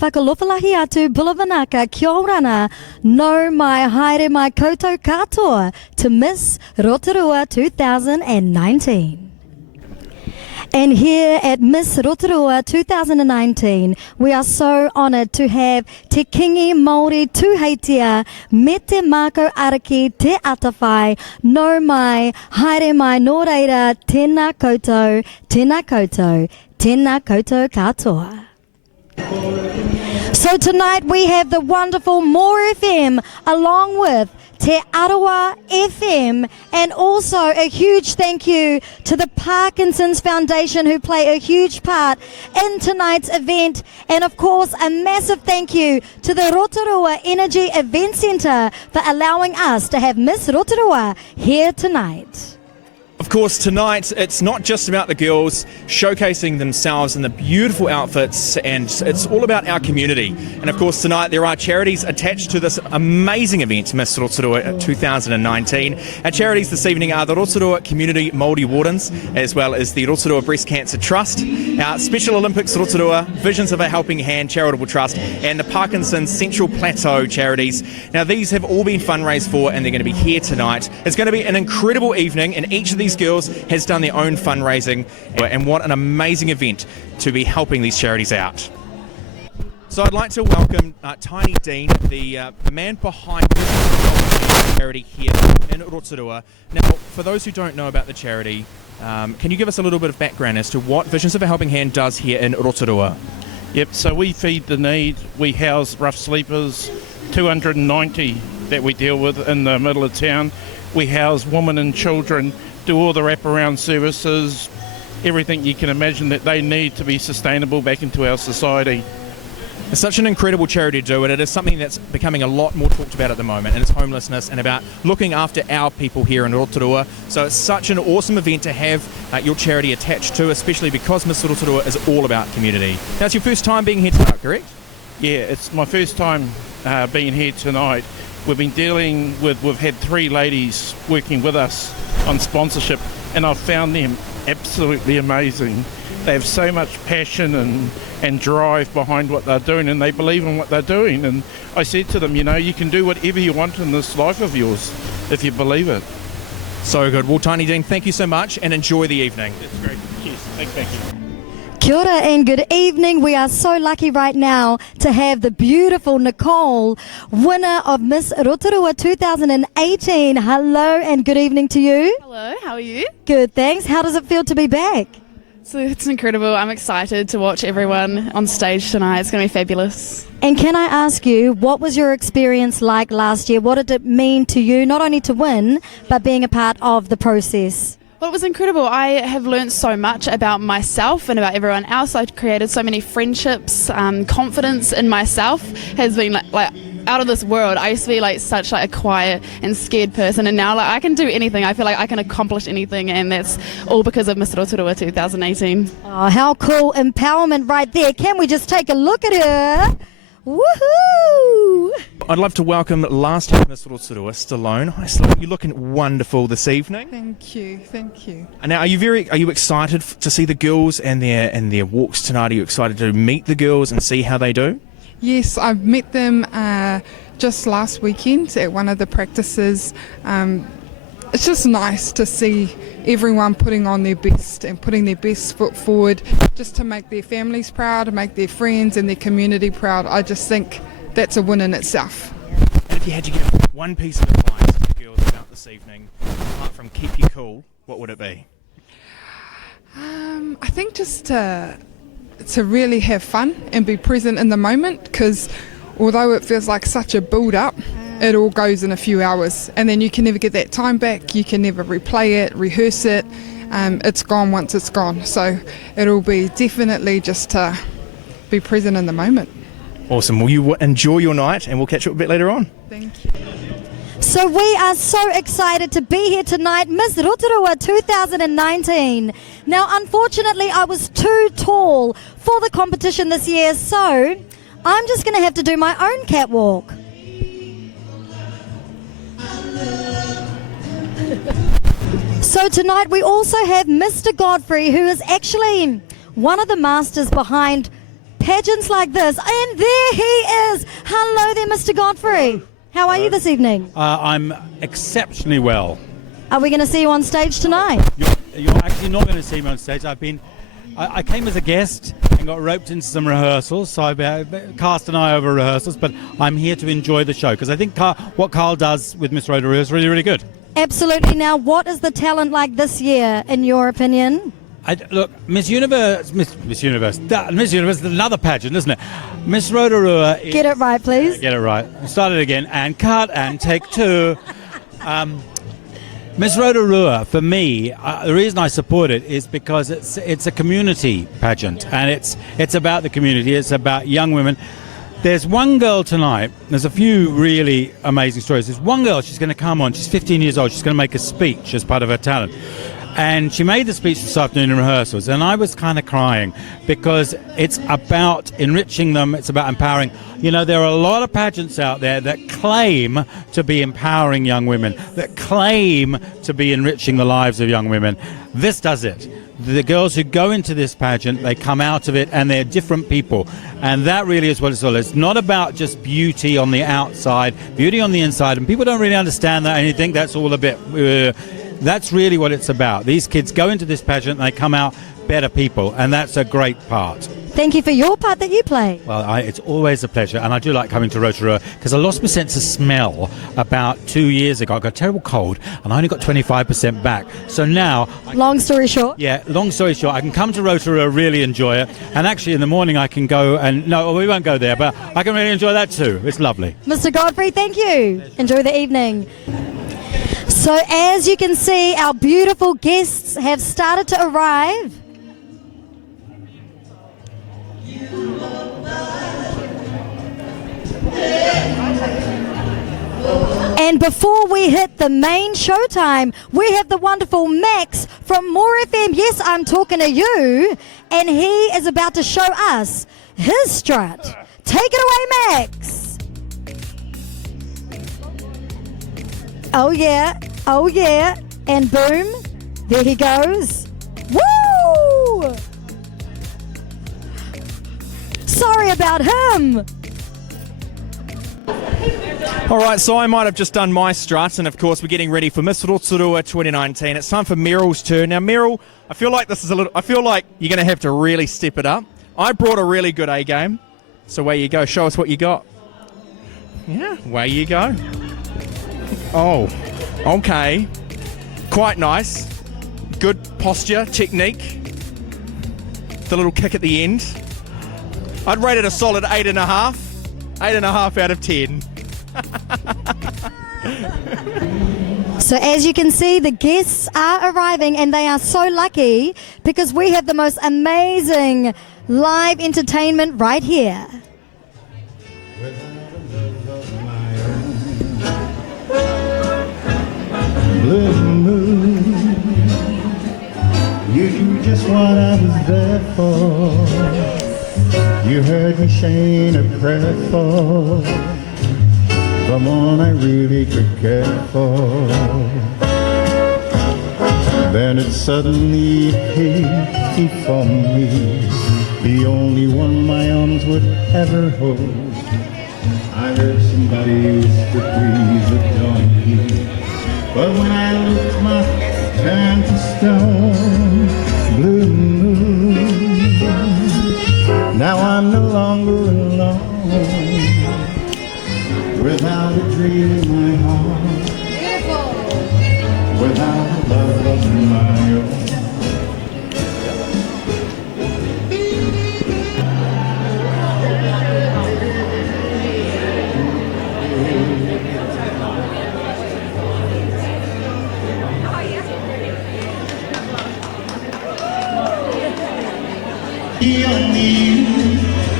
whakalofalahi atu bulavanaka kia orana no mai haere mai koutou katoa to Miss Rotorua 2019. And here at Miss Rotorua 2019, we are so honoured to have Te Kingi Māori Tūheitia me te Mākou Araki te Atawhai no mai haere mai nō reira tēnā koutou, tēnā koutou, tēnā koutou katoa. So tonight we have the wonderful More FM along with Te Arawa FM, and also a huge thank you to the Parkinson's Foundation who play a huge part in tonight's event, and of course a massive thank you to the Rotorua Energy Event Centre for allowing us to have Miss Rotorua here tonight. Of course, tonight it's not just about the girls showcasing themselves in the beautiful outfits, and it's all about our community. And of course, tonight there are charities attached to this amazing event, Miss Rotorua 2019. Our charities this evening are the Rotorua Community Māori Wardens, as well as the Rotorua Breast Cancer Trust, our Special Olympics Rotorua, Visions of a Helping Hand Charitable Trust, and the Parkinson's Central Plateau charities. Now, these have all been fundraised for, and they're going to be here tonight. It's going to be an incredible evening, and each of these girls has done their own fundraising, and what an amazing event to be helping these charities out. So I'd like to welcome Tiny Dean, the man behind this charity here in Rotorua. Now, for those who don't know about the charity, can you give us a little bit of background as to what Visions of a Helping Hand does here in Rotorua? Yep, so we feed the need, we house rough sleepers, 290 that we deal with in the middle of town. We house women and children, do all the wraparound services, everything you can imagine that they need to be sustainable back into our society. It's such an incredible charity to do, and it is something that's becoming a lot more talked about at the moment, and it's homelessness and about looking after our people here in Rotorua. So it's such an awesome event to have your charity attached to, especially because Miss Rotorua is all about community. Now, it's your first time being here tonight, correct? Yeah, it's my first time being here tonight. We've had 3 ladies working with us on sponsorship, and I've found them absolutely amazing. They have so much passion and drive behind what they're doing, and they believe in what they're doing. And I said to them, you know, you can do whatever you want in this life of yours if you believe it. So good. Well, Tiny Dean, thank you so much, and enjoy the evening. That's great. Yes, thank you. Kia ora and good evening. We are so lucky right now to have the beautiful Nicole, winner of Miss Rotorua 2018. Hello and good evening to you. Hello, how are you? Good, thanks. How does it feel to be back? So it's incredible. I'm excited to watch everyone on stage tonight. It's going to be fabulous. And can I ask you, what was your experience like last year? What did it mean to you, not only to win, but being a part of the process? Well, it was incredible. I have learned so much about myself and about everyone else. I've created so many friendships. Confidence in myself has been like out of this world. I used to be such a quiet and scared person, and now I can do anything. I feel like I can accomplish anything, and that's all because of Miss Rotorua 2018. Oh, how cool. Empowerment right there. Can we just take a look at her? Woohoo! I'd love to welcome last year Miss Rotorua, Stallone. Hi Stallone, you're looking wonderful this evening. Thank you, thank you. And now, are you excited to see the girls and their walks tonight? Are you excited to meet the girls and see how they do? Yes, I've met them just last weekend at one of the practices. It's just nice to see everyone putting on their best and putting their best foot forward just to make their families proud, make their friends and their community proud. I just think that's a win in itself. And if you had to give one piece of advice to the girls about this evening, apart from keep you cool, what would it be? I think just to really have fun and be present in the moment, because although it feels like such a build-up, it all goes in a few hours, and then you can never get that time back. You can never replay it, rehearse it. It's gone once it's gone. So it'll be definitely just to be present in the moment. Awesome. Well, you enjoy your night, and we'll catch up a bit later on. Thank you. So we are so excited to be here tonight, Miss Rotorua 2019. Now, unfortunately, I was too tall for the competition this year, so I'm just going to have to do my own catwalk. So tonight we also have Mr. Godfrey, who is actually one of the masters behind pageants like this. And there he is. Hello there, Mr. Godfrey. How are you this evening? I'm exceptionally well. Are we going to see you on stage tonight? You're actually not going to see me on stage. I came as a guest and got roped into some rehearsals, so I've cast an eye over rehearsals, but I'm here to enjoy the show because I think what Kharl does with Miss Rotorua is really, really good. Absolutely. Now, what is the talent like this year, in your opinion? Look, Miss Universe, another pageant, isn't it? Miss Rotorua. Get it right, please. Get it right. Start it again and cut and take two. Miss Rotorua, for me, the reason I support it is because it's a community pageant, and it's about the community. It's about young women. There's one girl tonight. There's a few really amazing stories. There's one girl. She's going to come on. She's 15 years old. She's going to make a speech as part of her talent. And she made the speech this afternoon in rehearsals, and I was kind of crying because it's about enriching them, it's about empowering. You know, there are a lot of pageants out there that claim to be empowering young women, that claim to be enriching the lives of young women. This does it. The girls who go into this pageant, they come out of it and they're different people. And that really is what it's all. It's not about just beauty on the outside, beauty on the inside. And people don't really understand that, and you think that's all a bit... That's really what it's about. These kids go into this pageant and they come out better people, and that's a great part. Thank you for your part that you play. Well, it's always a pleasure, and I do like coming to Rotorua because I lost my sense of smell about 2 years ago. I got a terrible cold, and I only got 25% back. So now... Long story short. Yeah, long story short, I can come to Rotorua, really enjoy it, and actually in the morning I can go and... No, we won't go there, but I can really enjoy that too. It's lovely. Mr. Godfrey, thank you. Enjoy the evening. So as you can see, our beautiful guests have started to arrive. And before we hit the main showtime, we have the wonderful Max from More FM. Yes, I'm talking to you. And he is about to show us his strut. Take it away, Max. Oh yeah, oh yeah, and boom, there he goes. Woo! Sorry about him. All right, so I might have just done my strut, and of course we're getting ready for Miss Rotorua 2019. It's time for Meryl's turn. Now, Meryl, I feel like you're going to have to really step it up. I brought a really good A game, so away you go. Show us what you got. Yeah, away you go. Oh, okay. Quite nice. Good posture, technique. The little kick at the end. I'd rate it a solid 8.5. 8.5 out of 10. So as you can see, the guests are arriving, and they are so lucky because we have the most amazing live entertainment right here. Blue moon, you do just what I was there for. You heard me saying a prayer for the one I really could care for. Then it suddenly hit for me, the only one my arms would ever hold. I heard somebody whisper, please adore me. But when I looked, my turn to stone. Blue moon, now I'm no longer alone, without a dream in my heart, without a love of my own.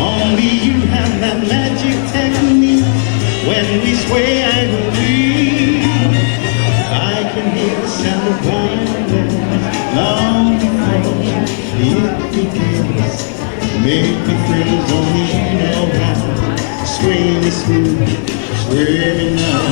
Only you have that magic technique. When we sway, I believe I can hear the sound of violins long before it begins. Make me thrills, only you know how. Sway me smooth, sway me now.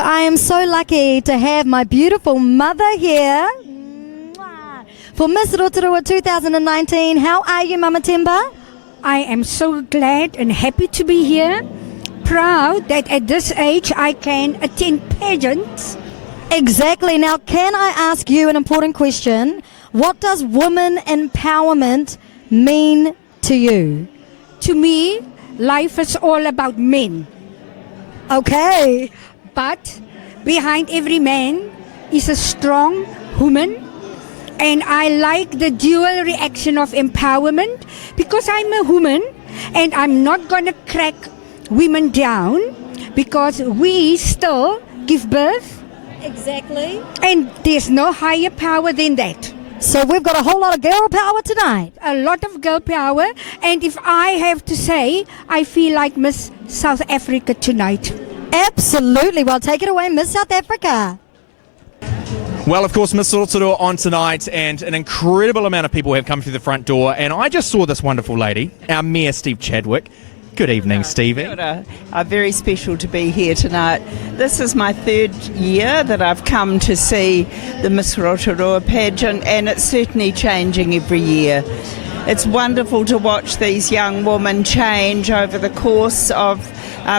Well, I am so lucky to have my beautiful mother here. Mwah. For Miss Rotorua 2019, how are you, Mama Timba? I am so glad and happy to be here. Proud that at this age I can attend pageants. Exactly. Now, can I ask you an important question? What does women empowerment mean to you? To me, life is all about men. Okay. But behind every man is a strong woman. And I like the dual reaction of empowerment because I'm a woman and I'm not going to crack women down because we still give birth. Exactly. And there's no higher power than that. So we've got a whole lot of girl power tonight. A lot of girl power. And if I have to say, I feel like Miss South Africa tonight. Absolutely. Well, take it away, Miss South Africa. Well, of course, Miss Rotorua on tonight, and an incredible amount of people have come through the front door. And I just saw this wonderful lady, our Mayor, Steve Chadwick. Good evening, Stevie. Very special to be here tonight. This is my third year that I've come to see the Miss Rotorua pageant, and it's certainly changing every year. It's wonderful to watch these young women change over the course of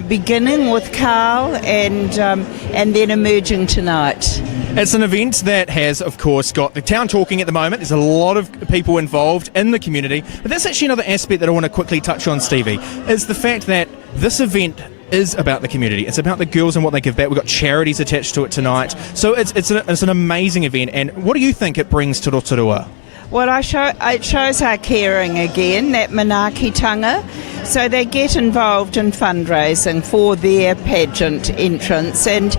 beginning with Kharl and then emerging tonight. It's an event that has, of course, got the town talking at the moment. There's a lot of people involved in the community. But that's actually another aspect that I want to quickly touch on, Stevie, is the fact that this event is about the community. It's about the girls and what they give back. We've got charities attached to it tonight. So it's an amazing event. And what do you think it brings to Rotorua? Well, it shows our caring again, that manaakitanga. So they get involved in fundraising for their pageant entrance, and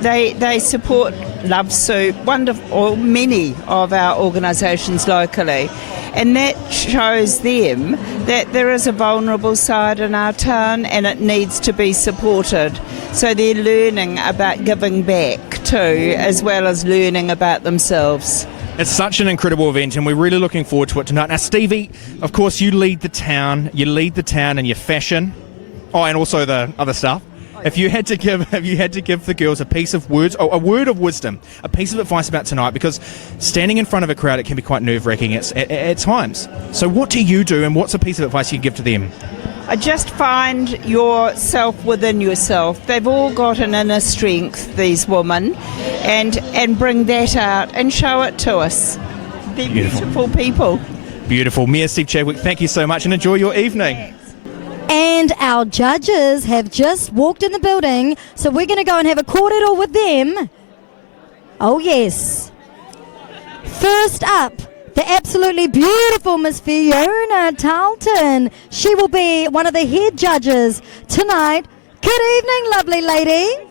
they support Love Soup, many of our organisations locally. And that shows them that there is a vulnerable side in our town and it needs to be supported. So they're learning about giving back too, as well as learning about themselves. It's such an incredible event, and we're really looking forward to it tonight. Now, Stevie, of course, you lead the town. You lead the town in your fashion, and also the other stuff. If you had to give the girls a piece of words, a word of wisdom, a piece of advice about tonight, because standing in front of a crowd, it can be quite nerve-wracking at times. So, what do you do, and what's a piece of advice you give to them? I just find yourself within yourself. They've all got an inner strength, these women, and bring that out and show it to us. They're beautiful people. Beautiful. Mayor Steve Chadwick, thank you so much and enjoy your evening. And our judges have just walked in the building, so we're going to go and have a kōrero with them. Oh, yes. First up, the absolutely beautiful Miss Fiona Tarlton. She will be one of the head judges tonight. Good evening, lovely lady.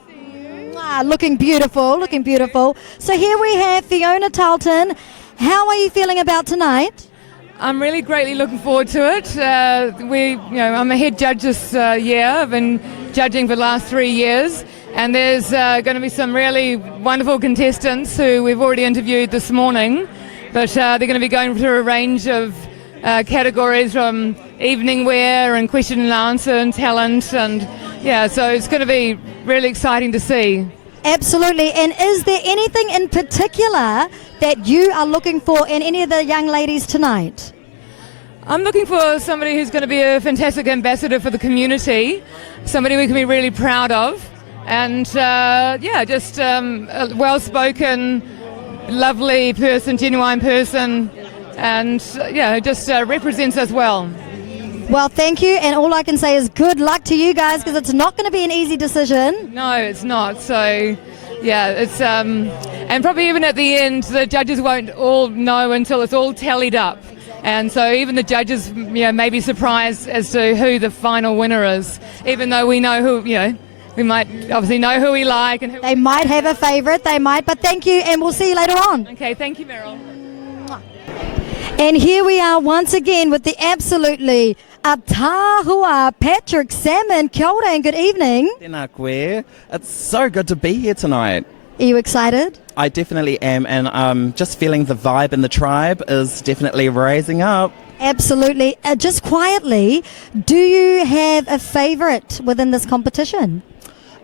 Looking beautiful, looking beautiful. So here we have Fiona Tarlton. How are you feeling about tonight? I'm really greatly looking forward to it. I'm a head judge this year. I've been judging for the last 3 years, and there's going to be some really wonderful contestants who we've already interviewed this morning. But they're going to be going through a range of categories from evening wear and question and answer and talent. And so it's going to be really exciting to see. Absolutely. And is there anything in particular that you are looking for in any of the young ladies tonight? I'm looking for somebody who's going to be a fantastic ambassador for the community, somebody we can be really proud of, and just a well-spoken, lovely person, genuine person, and just represents us well. Well, thank you, and all I can say is good luck to you guys, because it's not going to be an easy decision. No, it's not. So, it's and probably even at the end, the judges won't all know until it's all tallied up, and so even the judges, may be surprised as to who the final winner is, even though we know who, we might obviously know who we like, and who they might have a favourite. They might, but thank you, and we'll see you later on. Okay, thank you, Meryl. And here we are once again with the absolutely Atarangi Patrick Salmon. Kia ora and good evening. Tēnā koe. It's so good to be here tonight. Are you excited? I definitely am, and I'm just feeling the vibe in the tribe is definitely raising up. Absolutely. Just quietly, do you have a favourite within this competition?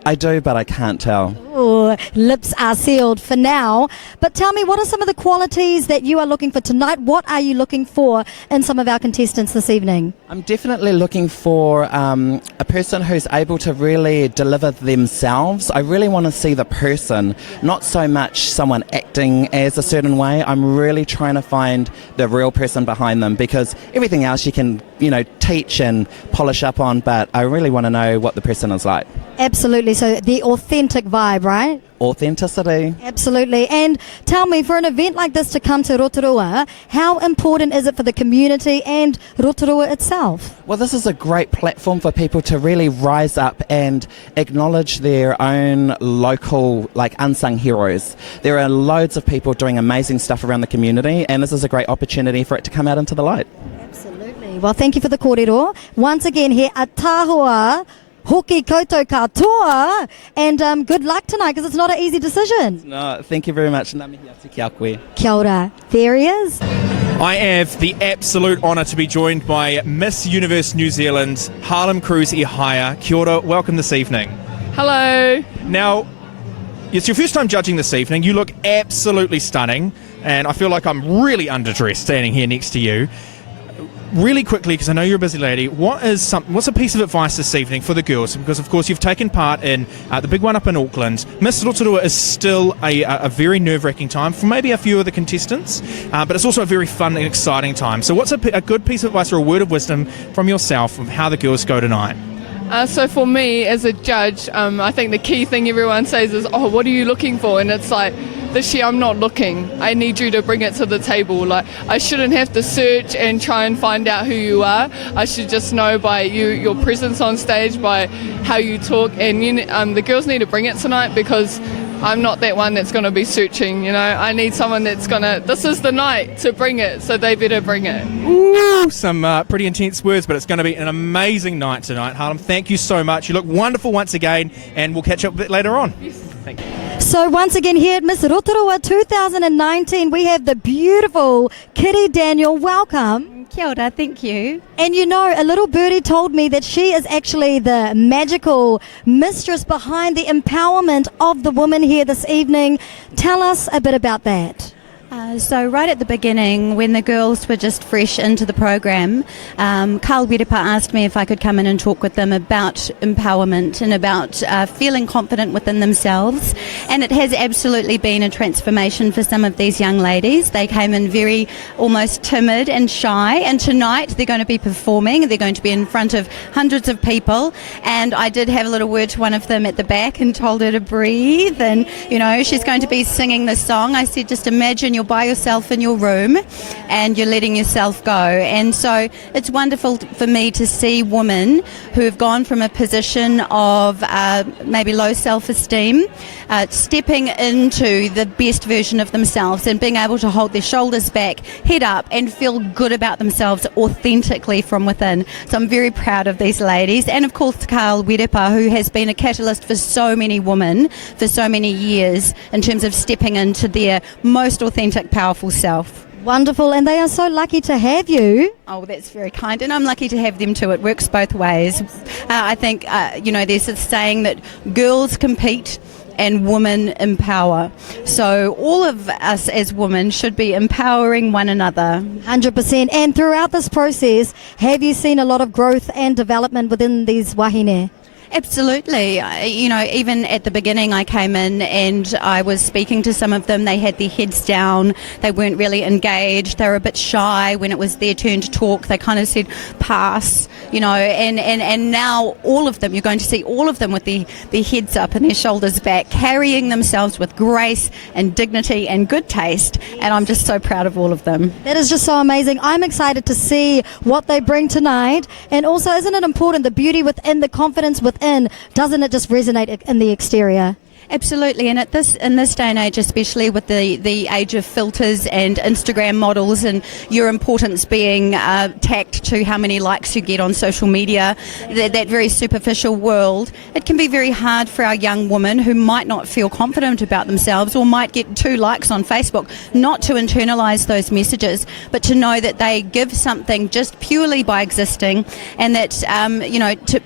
I do, but I can't tell. Oh, your lips are sealed for now. But tell me, what are some of the qualities that you are looking for tonight? What are you looking for in some of our contestants this evening? I'm definitely looking for a person who's able to really deliver themselves. I really want to see the person, not so much someone acting as a certain way. I'm really trying to find the real person behind them, because everything else you can, teach and polish up on, but I really want to know what the person is like. Absolutely. So the authentic vibe, right? Authenticity. Absolutely. And tell me, for an event like this to come to Rotorua, how important is it for the community and Rotorua itself? Well, this is a great platform for people to really rise up and acknowledge their own local, unsung heroes. There are loads of people doing amazing stuff around the community, and this is a great opportunity for it to come out into the light. Absolutely. Well, thank you for the kōrero. Once again, here at Tahua, hoki koutou katoa, and good luck tonight, because it's not an easy decision. No, thank you very much. Ngā mihi atu ki a koe. Kia ora. There he is. I have the absolute honour to be joined by Miss Universe New Zealand, Harlem Cruz Ihaia. Kia ora, welcome this evening. Hello. Now, it's your first time judging this evening. You look absolutely stunning, and I feel like I'm really underdressed standing here next to you. Really quickly, because I know you're a busy lady, what's a piece of advice this evening for the girls? Because, of course, you've taken part in the big one up in Auckland. Miss Rotorua is still a very nerve-wracking time for maybe a few of the contestants, but it's also a very fun and exciting time. So what's a good piece of advice or a word of wisdom from yourself of how the girls go tonight? So for me, as a judge, I think the key thing everyone says is, oh, what are you looking for? And it's like, this year I'm not looking. I need you to bring it to the table. I shouldn't have to search and try and find out who you are. I should just know by your presence on stage, by how you talk. And the girls need to bring it tonight, because I'm not that one that's going to be searching, I need someone that's going to, this is the night to bring it, so they better bring it. Ooh, some pretty intense words, but it's going to be an amazing night tonight. Harlem, thank you so much. You look wonderful once again, and we'll catch up a bit later on. Yes. Thank you. So once again here at Miss Rotorua 2019, we have the beautiful Kitty Daniel. Welcome. Kia ora, thank you. And a little birdie told me that she is actually the magical mistress behind the empowerment of the women here this evening. Tell us a bit about that. So right at the beginning, when the girls were just fresh into the program, Kharl Wirepa asked me if I could come in and talk with them about empowerment and about feeling confident within themselves. And it has absolutely been a transformation for some of these young ladies. They came in very almost timid and shy, and tonight they're going to be performing. They're going to be in front of hundreds of people, and I did have a little word to one of them at the back and told her to breathe, and she's going to be singing this song. I said, just imagine you're by yourself in your room and you're letting yourself go. And so it's wonderful for me to see women who have gone from a position of maybe low self-esteem, stepping into the best version of themselves and being able to hold their shoulders back, head up, and feel good about themselves authentically from within. So I'm very proud of these ladies, and of course Kharl Wirepa, who has been a catalyst for so many women for so many years in terms of stepping into their most authentic, powerful self. Wonderful, and they are so lucky to have you. Oh, that's very kind, and I'm lucky to have them too. It works both ways. I think, there's a saying that girls compete and women empower. So all of us as women should be empowering one another. 100%. And throughout this process, have you seen a lot of growth and development within these wahine? Absolutely. Even at the beginning I came in and I was speaking to some of them. They had their heads down. They weren't really engaged. They were a bit shy. When it was their turn to talk, they kind of said, pass, and now all of them, you're going to see all of them with their heads up and their shoulders back, carrying themselves with grace and dignity and good taste. And I'm just so proud of all of them. That is just so amazing. I'm excited to see what they bring tonight. And also, isn't it important, the beauty within, the confidence within, doesn't it just resonate in the exterior? Absolutely, and in this day and age, especially with the age of filters and Instagram models and your importance being tacked to how many likes you get on social media, that very superficial world, it can be very hard for our young women who might not feel confident about themselves or might get 2 likes on Facebook not to internalise those messages, but to know that they give something just purely by existing, and that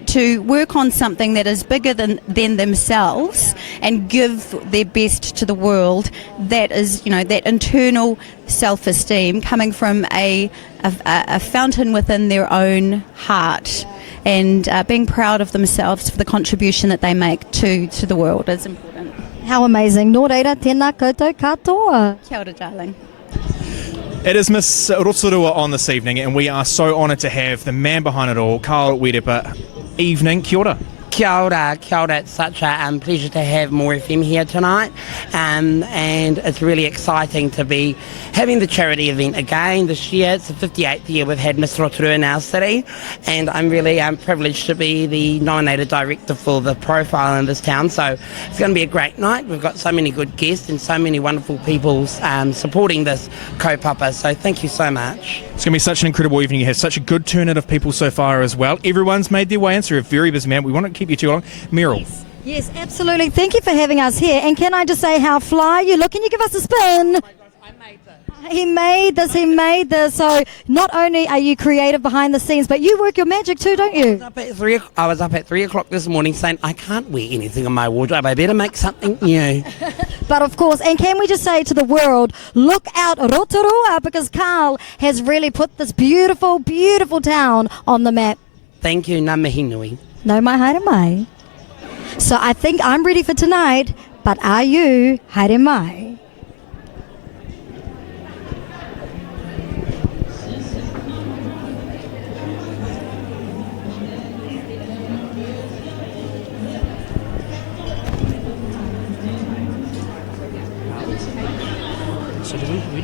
to work on something that is bigger than themselves, and and give their best to the world, that is, that internal self-esteem coming from a fountain within their own heart, and being proud of themselves for the contribution that they make to the world is important. How amazing. Nō reira, tēnā koutou katoa. Kia ora, darling. It is Miss Rotorua on this evening, and we are so honoured to have the man behind it all, Kharl Wirepa. Evening, kia ora. Kia ora, kia ora. It's such a pleasure to have More FM here tonight, and it's really exciting to be having the charity event again this year. It's the 58th year we've had Miss Rotorua in our city, and I'm really privileged to be the nominated director for the profile in this town, so it's going to be a great night. We've got so many good guests and so many wonderful people supporting this kaupapa, so thank you so much. It's going to be such an incredible evening. You have such a good turnout of people so far as well. Everyone's made their way in, so you're a very busy man. We won't keep you too long. Meryl. Yes, absolutely. Thank you for having us here. And can I just say how fly you look? Can you give us a spin? He made this. So not only are you creative behind the scenes, but you work your magic too, don't you? I was up at 3 o'clock this morning saying, I can't wear anything in my wardrobe. I better make something new. But of course, and can we just say to the world, look out Rotorua, because Kharl has really put this beautiful, beautiful town on the map. Thank you, ngā mihi nui. No mai haere mai. So I think I'm ready for tonight, but are you? Haere mai. So do we